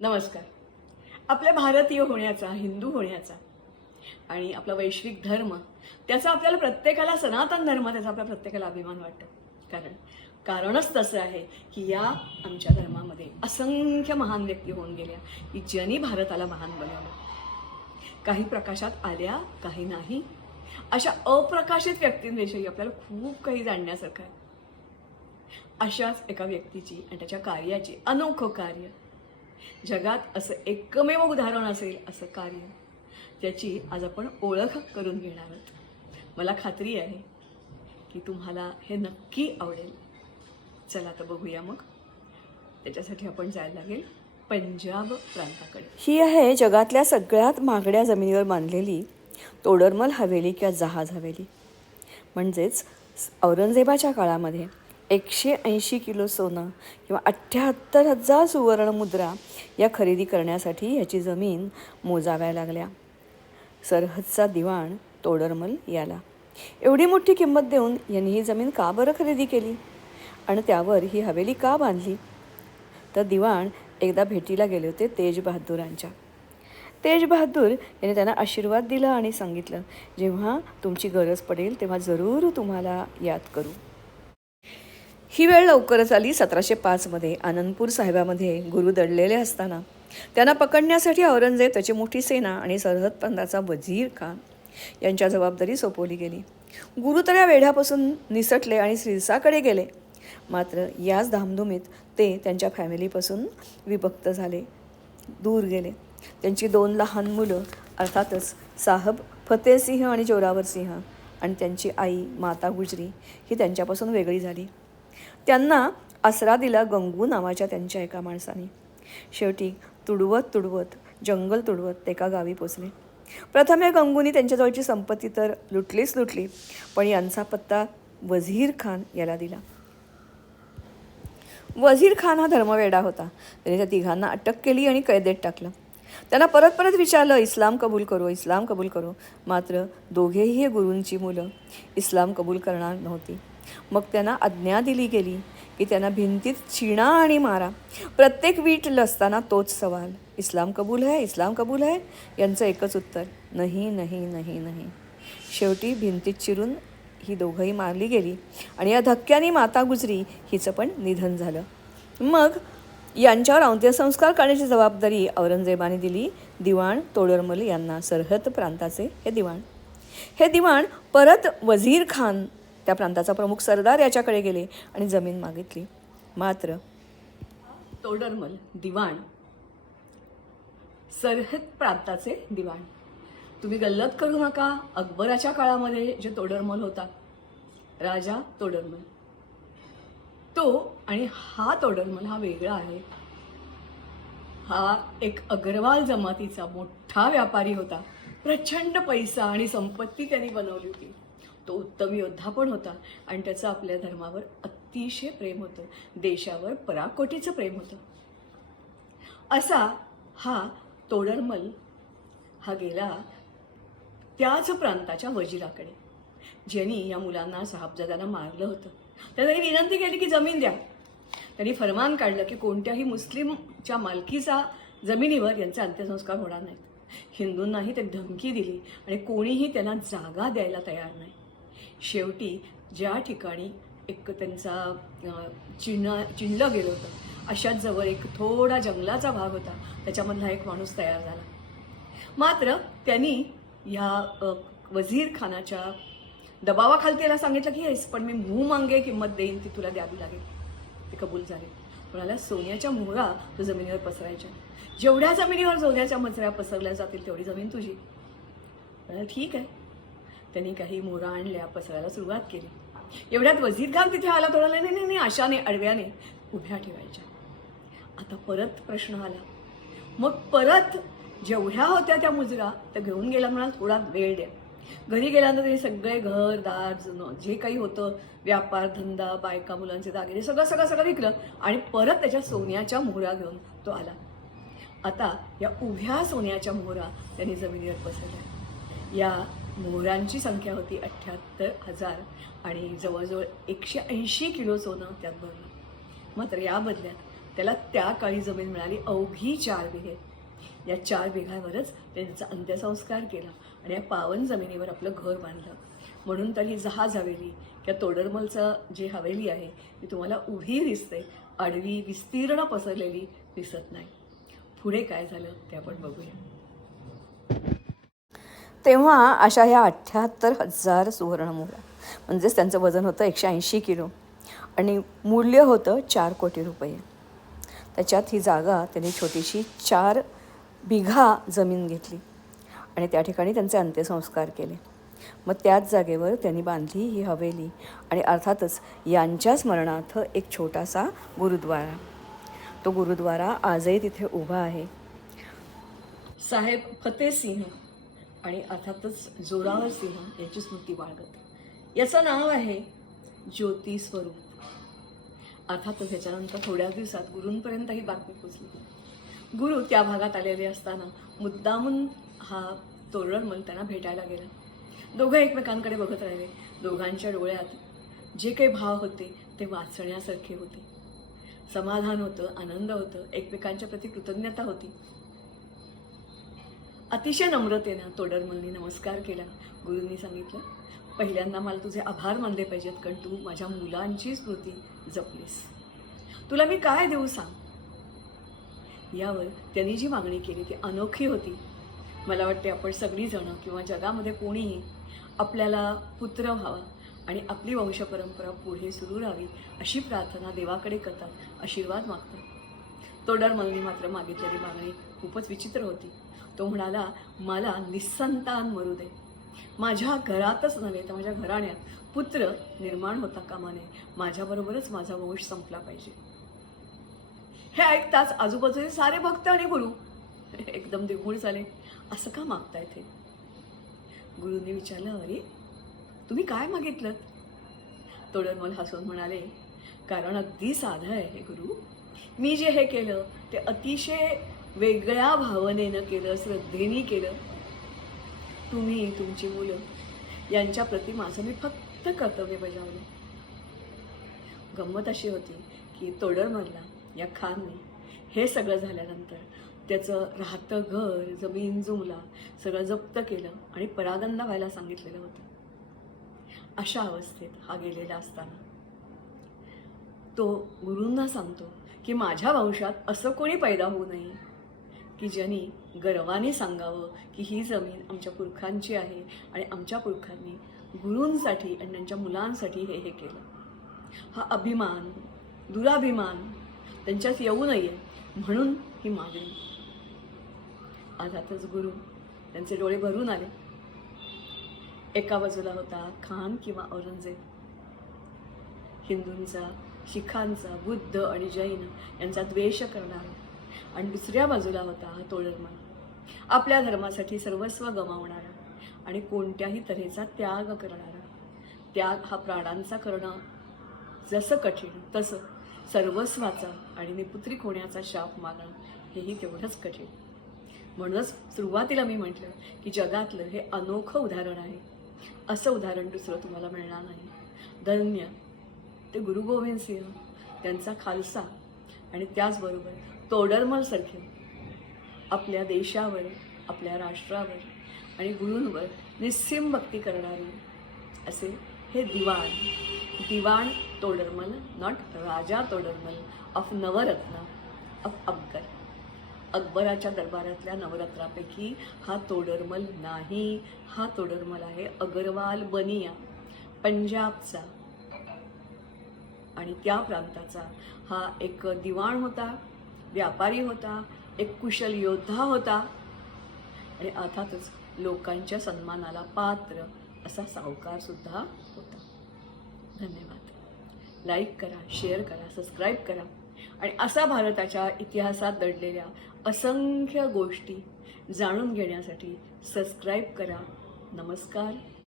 नमस्कार. आपल्या भारतीय होण्याचा, हिंदू होण्याचा आणि आपला वैश्विक धर्म त्याचा आपल्याला प्रत्येकाला, सनातन धर्म त्याचा आपल्या प्रत्येकाला अभिमान वाटतो. कारणच तसं आहे की या आमच्या धर्मामध्ये असंख्य महान व्यक्ती होऊन गेल्या की ज्यांनी भारताला महान बनवलं. काही प्रकाशात आल्या, काही नाही. अशा अप्रकाशित व्यक्तींविषयी आपल्याला खूप काही जाणण्यासारखं आहे. अशाच एका व्यक्तीची आणि त्याच्या कार्याची, अनोखं कार्य, जगात असं एकमेव उदाहरण असेल असं कार्य, त्याची आज आपण ओळख करून घेणार आहोत. मला खात्री आहे की तुम्हाला हे नक्की आवडेल. चला तर बघूया मग. त्याच्यासाठी आपण जायला लागेल पंजाब प्रांताकडे. ही आहे जगातल्या सगळ्यात महागड्या जमिनीवर बांधलेली तोडरमल हवेली किंवा जहाज हवेली. म्हणजेच औरंगजेबाच्या काळामध्ये 180 किलो सोनं किंवा 78,000 सुवर्णमुद्रा या खरेदी करण्यासाठी ह्याची जमीन मोजाव्या लागल्या. सरहदचा दिवाण तोडरमल याला एवढी मोठी किंमत देऊन यांनी ही जमीन का बरं खरेदी केली आणि त्यावर ही हवेली का बांधली? तर दिवाण एकदा भेटीला गेले होते तेज बहादूरांच्या. तेज बहादूर यांनी त्यांना आशीर्वाद दिला आणि सांगितलं, जेव्हा तुमची गरज पडेल तेव्हा जरूर तुम्हाला याद करू. ही वेळ लवकरच आली. 1705 आनंदपूर साहेबामध्ये गुरु दडलेले असताना त्यांना पकडण्यासाठी औरंगजेब, त्याची मोठी सेना आणि सरहद प्रांताचा वजीर खान यांच्या जबाबदारी सोपवली गेली. गुरु तर या वेढ्यापासून निसटले आणि सिरसाकडे गेले. मात्र याच धामधुमीत ते त्यांच्या फॅमिलीपासून विभक्त झाले, दूर गेले. त्यांची 2 लहान मुलं, अर्थातच साहब फतेहसिंह आणि जोरावरसिंह, आणि त्यांची आई माता गुजरी ही त्यांच्यापासून वेगळी झाली. त्यांना आसरा दिला गंगू नावाच्या त्यांच्या एका माणसाने. शेवटी तुडवत जंगल तुडवत एका गावी पोचले. प्रथम या गंगूनी त्यांच्याजवळची संपत्ती तर लुटली, पण यांचा पत्ता वजीर खान याला दिला. वजीर खान हा धर्मवेडा होता. त्याने त्या तिघांना अटक केली आणि कैदेत टाकलं. त्यांना परत विचारलं, इस्लाम कबूल करू. मात्र दोघेही हे गुरूंची मुलं इस्लाम कबूल करणार नव्हती. मग त्यांना आज्ञा दिली गेली की त्यांना भिंतीत चिणा आणि मारा. प्रत्येक वीट लसताना तोच सवाल, इस्लाम कबूल है? यांचं एकच उत्तर, नाही. शेवटी भिंतीत चिरून ही दोघंही मारली गेली आणि या धक्क्याने माता गुजरी हिचं पण निधन झालं. मग यांच्यावर अंत्यसंस्कार करण्याची जबाबदारी औरंगजेबाने दिली दिवाण तोडरमल यांना, सरहद प्रांताचे हे दिवाण परत वजीर खान, त्या प्रांताचा प्रमुख सरदार, याच्याकडे गेले आणि जमीन मागितली. मात्र तोडरमल दिवाण, सरहद प्रांताचे दिवाण, तुम्ही गल्लत करू नका. अकबराच्या काळामध्ये जे तोडरमल होता, राजा तोडरमल, तो आणि हा तोडरमल हा वेगळा आहे. हा एक अग्रवाल जमातीचा मोठा व्यापारी होता. प्रचंड पैसा आणि संपत्ती त्यांनी बनवली होती. तो उत्तम योद्धा पण होता आणि त्याचं आपल्या धर्मावर अतिशय प्रेम होतं, देशावर पराकोटीचं प्रेम होतं. असा हा तोडरमल हा गेला त्याच प्रांताच्या वजिराकडे, ज्यांनी या मुलांना, साहबजाद्यांना मारलं होतं. त्यांनी विनंती केली की जमीन द्या. त्यांनी फरमान काढलं की कोणत्याही मुस्लिमच्या मालकीचा जमिनीवर यांचे अंत्यसंस्कार होणार नाहीत. हिंदूंनाही ते धमकी दिली आणि कोणीही त्यांना जागा द्यायला तयार नाही. शेवटी ज्या ठिकाणी एक त्यांचा चिणलं गेलं होतं, अशाच जवळ एक थोडा जंगलाचा भाग होता, त्याच्यामधला एक माणूस तयार झाला. मात्र त्यांनी ह्या वजीर खानाच्या दबावाखाली त्याला सांगितलं की हेच, पण मी मुंह मांगे किंमत देईन, ती तुला द्यावी लागेल. ते कबूल झाले. म्हणाला, सोन्याच्या मोहरा तू जमिनीवर पसरायच्या, जेवढ्या जमिनीवर सोन्याच्या मोहऱ्या पसरल्या जातील तेवढी जमीन तुझी. म्हणाला, ठीक आहे. त्यांनी काही मोहरा आणल्या, पसरायला सुरुवात केली. एवढ्यात वजीर खान तिथे आला. तोडाला, नाही, अशाने अडव्याने उभ्या ठेवायच्या. आता परत प्रश्न आला. मग परत जेवढ्या होत्या त्या मुजरा त्या घेऊन गेला. म्हणाला, थोडा वेळ द्या. घरी गेल्यानंतर त्यांनी सगळे घरदार, जे काही होतं, व्यापार धंदा, बायका मुलांचे दागिने, सगळं विकलं आणि परत त्याच्या सोन्याच्या मोहरा घेऊन तो आला. आता या उभ्या सोन्याच्या मोहरा त्यांनी जमिनीवर पसरल्या. या मोहरांची संख्या होती 78,000 आणि जवळजवळ 180 किलो सोनं त्यात भरलं. मात्र या बदल्यात त्याला त्या काळी जमीन मिळाली अवघी 4 बिघे. या 4 बिघावरच त्यांचा अंत्यसंस्कार केला आणि या पावन जमिनीवर आपलं घर बांधलं. म्हणून तर ही जहाज हवेली किंवा तोडरमलचं जे हवेली आहे ती तुम्हाला उभी दिसते, आडवी विस्तीर्ण पसरलेली दिसत नाही. पुढे काय झालं ते आपण बघूया. तेव्हा अशा ह्या 78,000 सुवर्णमोहरा, म्हणजेच त्यांचं वजन होतं 180 किलो आणि मूल्य होतं 4 कोटी रुपये. त्याच्यात ही जागा त्यांनी छोटीशी 4 बिघा जमीन घेतली आणि त्या ठिकाणी त्यांचे अंत्यसंस्कार केले. मग त्याच जागेवर त्यांनी बांधली ही हवेली आणि अर्थातच यांच्या स्मरणार्थ एक छोटासा गुरुद्वारा. तो गुरुद्वारा आजही तिथे उभा आहे. साहेब फतेसिंह आणि अर्थातच जोरावर सिंह याची स्मृती बाळगत. याचं नाव आहे ज्योती स्वरूप. अर्थातच ह्याच्यानंतर थोड्याच दिवसात गुरूंपर्यंत ही बातमी पोचली. गुरु त्या भागात आलेले असताना मुद्दामून हा तोडरमल त्यांना भेटायला गेला. दोघं एकमेकांकडे बघत राहिले. दोघांच्या डोळ्यात जे काही भाव होते ते वाचण्यासारखे होते. समाधान होतं, आनंद होतं, एकमेकांच्या प्रती कृतज्ञता होती. अतिशय नम्रतेनं तोडरमलनी नमस्कार केला. गुरूंनी सांगितलं, पहिल्यांदा मला तुझे आभार मानले पाहिजेत, कारण तू माझ्या मुलांची स्मृती जपलीस. तुला मी काय देऊ सांग. यावर त्यांनी जी मागणी केली ती अनोखी होती. मला वाटते आपण सगळीजणं किंवा जगामध्ये कोणीही आपल्याला पुत्र व्हावा आणि आपली वंशपरंपरा पुढे सुरू राहावी अशी प्रार्थना देवाकडे करतात, आशीर्वाद मागतात. तोडरमलनी मात्र मागितलेली मागणी खूपच विचित्र होती. तो म्हणाला, मला निस्संतान मरू दे. माझ्या घरातच नव्हे तर माझ्या घराण्यात पुत्र निर्माण होता कामा नये. माझ्याबरोबरच माझा वंश संपला पाहिजे. हे ऐकताच आजूबाजूचे सारे भक्त आणि गुरु एकदम दिगूळ झाले. असं का मागतायत हे? गुरूंनी विचारलं, अरे तुम्ही काय मागितलं? तोडरमल हसून म्हणाले, कारण अगदी साधं आहे गुरु. मी जे हे केलं ते अतिशय वेगळ्या भावनेनं केलं, श्रद्धेने केलं. तुम्ही, तुमची मुलं यांच्या प्रती माझं मी फक्त कर्तव्य बजावलं. गंमत अशी होती की तोडरमलला या खानने हे सगळं झाल्यानंतर त्याचं राहतं घर, जमीन जुमला सगळं जप्त केलं आणि परागंदा व्हायला सांगितलेलं होतं. अशा अवस्थेत हा गेलेला असताना तो गुरूंना सांगतो की माझ्या वंशात असं कोणी पैदा होऊ नये की ज्यांनी गर्वाने सांगावं की ही जमीन आमच्या पुरखांची आहे आणि आमच्या पुरखांनी गुरूंसाठी आणि त्यांच्या मुलांसाठी हे केलं. हा अभिमान, दुराभिमान त्यांच्यात येऊ नये म्हणून ही मागणी. अर्थातच गुरु त्यांचे डोळे भरून आले. एका बाजूला होता खान किंवा औरंगजेब, हिंदूंचा, शिखांचा, बुद्ध आणि जैन यांचा द्वेष करणारा, आणि दुसऱ्या बाजूला होता हा तोडरमल, आपल्या धर्मासाठी सर्वस्व गमावणारा आणि कोणत्याही तऱ्हेचा त्याग करणारा. त्याग हा प्राणांचा करणं जसं कठीण तसं सर्वस्वाचा आणि निपुत्रिक होण्याचा शाप मागणं हेही तेवढंच कठीण. म्हणूनच सुरुवातीला मी म्हटलं की जगातलं हे अनोखं उदाहरण आहे. असं उदाहरण दुसरं तुम्हाला मिळणार नाही. धन्य ते गुरु गोविंद सिंह, त्यांचा खालसा आणि त्याचबरोबर तोडरमलसारखे आपल्या देशावर, आपल्या राष्ट्रावर आणि गुरूंवर निस्सीम भक्ती करणारे असे हे दिवाण Todarmal, not Raja Todarmal of Navratna of Akbar. अकबराच्या दरबारातल्या नवरत्नापैकी हा तोडरमल नाही. हा तोडरमल आहे अगरवाल बनिया, पंजाबचा आणि त्या प्रांताचा. हा एक दिवाण होता, व्यापारी होता, एक कुशल योद्धा होता आणि अर्थातच लोकांच्या सन्मानाला पात्र असा सावकार सुद्धा होता. धन्यवाद. लाईक करा, शेअर करा, सबस्क्राईब करा आणि असा भारताच्या इतिहासात दडलेल्या असंख्य गोष्टी जाणून घेण्यासाठी सबस्क्राईब करा. नमस्कार.